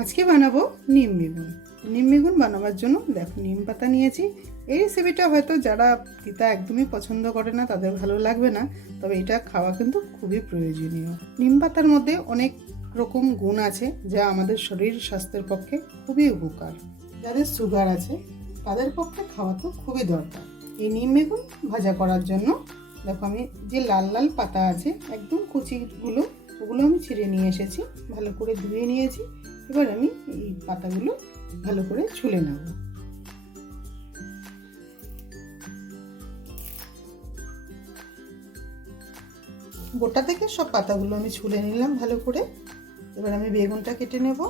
আজকে বানাবো নিম বেগুন। নিম বেগুন বানাবার জন্য দেখো নিম পাতা নিয়েছি। এই রেসিপিটা হয়তো যারা তিতা একদমই পছন্দ করে না, তাদের ভালো লাগবে না, তবে এটা খাওয়া কিন্তু খুবই প্রয়োজনীয়। নিম পাতার মধ্যে অনেক রকম গুণ আছে, যা আমাদের শরীর স্বাস্থ্যের পক্ষে খুবই উপকার। যাদের সুগার আছে, তাদের পক্ষে খাওয়া তো খুবই দরকার। এই নিম বেগুন ভাজা করার জন্য দেখো আমি যে লাল লাল পাতা আছে, একদম কুচিগুলো, ওগুলো আমি ছিঁড়ে নিয়ে এসেছি, ভালো করে ধুয়ে নিয়েছি। এবার আমি এই পাতাগুলো ভালো করে ছুলে নেব। গোটা থেকে সব পাতাগুলো আমি ছুলে নিলাম ভালো করে। এবার আমি বেগুনটা কেটে নেব।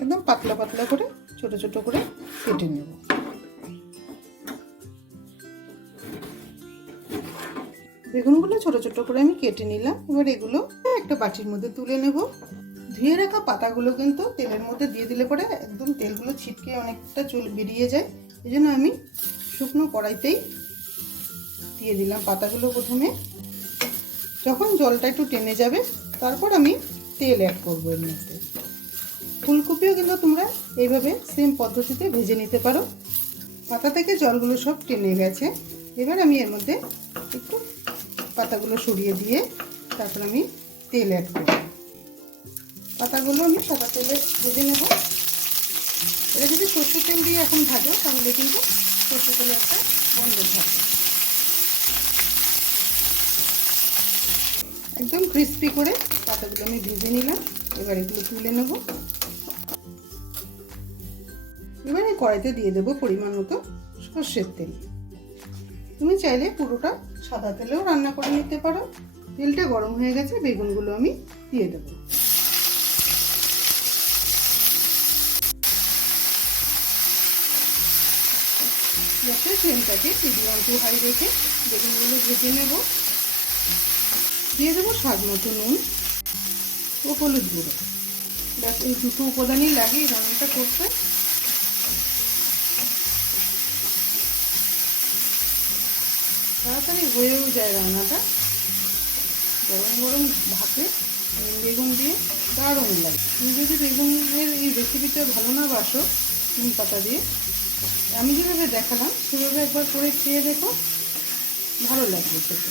একদম পাতলা পাতলা করে, ছোট ছোট করে কেটে নেব। বেগুনগুলো ছোট ছোট করে আমি কেটে নিলাম। এবার এগুলো একটা বাটির মধ্যে তুলে নেব। ধুয়ে রাখা পাতাগুলো কিন্তু তেলের মধ্যে দিয়ে দিলে পরে একদম তেলগুলো ছিটকে অনেকটা চুল বেরিয়ে যায়। এই জন্য আমি শুকনো কড়াইতেই দিয়ে দিলাম পাতাগুলো প্রথমে। যখন জলটা একটু টেনে যাবে, তারপর আমি তেল অ্যাড করব এর মধ্যে। ফুলকপিও কিন্তু তোমরা এইভাবে সেম পদ্ধতিতে ভেজে নিতে পারো। পাতা থেকে জলগুলো সব টেনে গেছে। এবার আমি এর মধ্যে একটু পাতাগুলো সরিয়ে দিয়ে তারপর আমি তেল অ্যাড করব। পাতাগুলো আমি সাদা তেলে ভেজে নেব। এটা যদি সর্ষের তেল দিয়ে এখন ভাজো, তাহলে কিন্তু সর্ষের তেলে একটা বন্ধ থাকবে। একদম ক্রিস্পি করে পাতাগুলো আমি ভেজে নিলাম। এবার এগুলো তুলে নেব। এবার কড়াইতে দিয়ে দেবো পরিমাণ মতো সর্ষের তেল। তুমি চাইলে পুরোটা সাদা তেলেও রান্না করে নিতে পারো। তেলটা গরম হয়ে গেছে, বেগুনগুলো আমি দিয়ে দেবো। গ্যাসের ফ্লেমটাকে মিডিয়াম টু হাই রেখে বেগুনগুলো ভেজে নেব। দিয়ে দেবো স্বাদ মতো নুন ও হলুদ গুঁড়ো। ব্যাস, এই দুটো উপাদানই লাগে এই রান্নাটা করতে। তাড়াতাড়ি হয়েও যায় রান্নাটা। গরম গরম ভাতে বেগুন দিয়ে দারুণ লাগে। তুমি যদি বেগুনের এই রেসিপিটা ভালো না বাসো, নিম পাতা দিয়ে, আমি যেভাবে দেখালাম, সেভাবে একবার করে খেয়ে দেখো, ভালো লাগবে খেতে।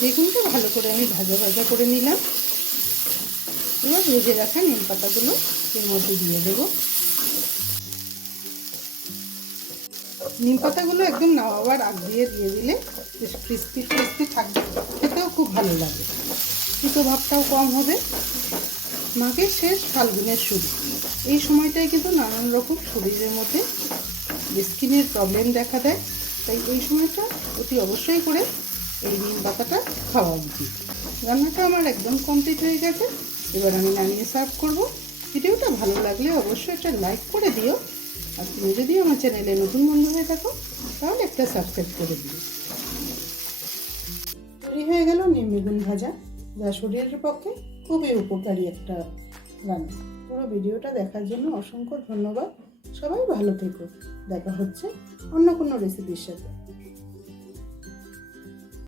বেগুনটা ভালো করে আমি ভাজা ভাজা করে নিলাম। এবার ভেজে রাখা নিম পাতাগুলো এর মধ্যে দিয়ে দেবো। নিম পাতাগুলো একদম নামাবার আগ দিয়ে দিয়ে দিলে বেশ ক্রিস্পি ক্রিস্পি থাকবে। খেতেও খুব ভালো লাগে। তিতো ভাবটাও কম হবে। মাঘের শেষ ফাল্গুনের শুরু। এই সময়টায় কিন্তু নানান রকম শরীরের মধ্যে স্কিনের প্রবলেম দেখা দেয়, তাই এই সময়টা অতি অবশ্যই করে এই নিম পাতাটা খাওয়া উচিত। রান্নাটা আমার একদম কমপ্লিট হয়ে গেছে। এবার আমি নামিয়ে সার্ভ করব। ভিডিওটা ভালো লাগলে অবশ্যই একটা লাইক করে দিও। আর তুমি যদি আমার চ্যানেলে নতুন বন্ধু হয়ে থাকো, তাহলে একটা সাবস্ক্রাইব করে দিও। তৈরি হয়ে গেল নিম বেগুন ভাজা। যা শরীরের পক্ষে খুবই উপকারী একটা রান্না। পুরো ভিডিওটা দেখার জন্য অসংখ্য ধন্যবাদ। সবাই ভালো থেকো। দেখা হচ্ছে অন্য কোনো রেসিপির সাথে।